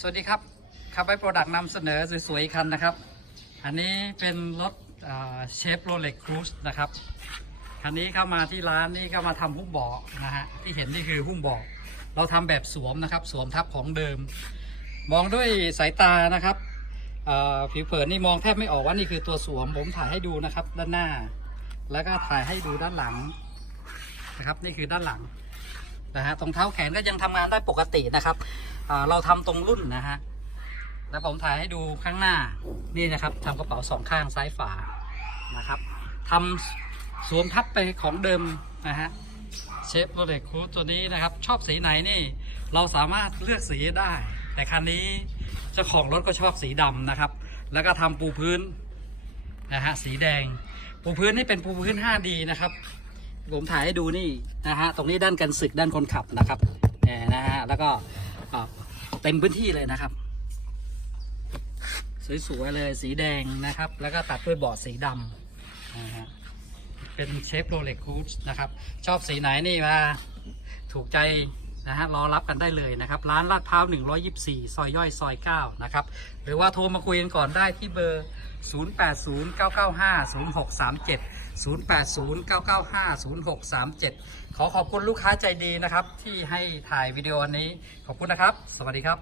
สวัสดีครับขับไบโปรดักต์นำเสนอสวยๆอีกคันนะครับ อันนี้เป็นรถเชฟโรเล็กครูซนะครับ คันนี้เข้ามาที่ร้านนี่ก็มาทำหุ้มเบาะนะฮะ ที่เห็นนี่คือหุ้มเบาะเราทำแบบสวมนะครับ สวมทับของเดิม มองด้วยสายตานะครับผิวเผินนี่มองแทบไม่ออกว่านี่คือตัวสวม ผมถ่ายให้ดูนะครับด้านหน้า แล้วก็ถ่ายให้ดูด้านหลังนะครับ นี่คือด้านหลังนะฮะ ตรงเท้าแขนก็ยังทำงานได้ปกตินะครับ เราทำตรงรุ่นนะฮะแล้วผมถ่ายให้ดูข้างหน้านี่นะครับทำกระเป๋าสองข้างซ้ายฝานะครับทำสวมทับไปของเดิมนะฮะเชฟโรเล็กคูตัวนี้นะครับ ชอบสีไหนนี่ เราสามารถเลือกสีได้ แต่คันนี้เจ้าของรถก็ชอบสีดำนะครับ แล้วก็ทำปูพื้นนะฮะสีแดง ปูพื้นนี่เป็นปูพื้น 5D นะครับผมถ่ายให้ดูนี่นะฮะตรงนี้ด้านกันศึกด้านคนขับนะครับเนี่ยนะฮะแล้วก็ เต็มพื้นที่เลยนะครับ สวยๆเลยสีแดงนะครับ แล้วก็ตัดด้วยเบาะสีดำนะฮะเป็นเชฟโรเล็กคูชนะครับ ชอบสีไหนนี่มาถูกใจ นะฮะรอรับกันได้เลยนะครับ ร้านลาดพร้าว 124 ซอยย่อยซอย 9 นะครับ หรือว่าโทรมาคุยกันก่อนได้ที่เบอร์ 0809950637 0809950637 ขอขอบคุณลูกค้าใจดีนะครับ ที่ให้ถ่ายวิดีโออันนี้ขอบคุณนะครับ สวัสดีครับ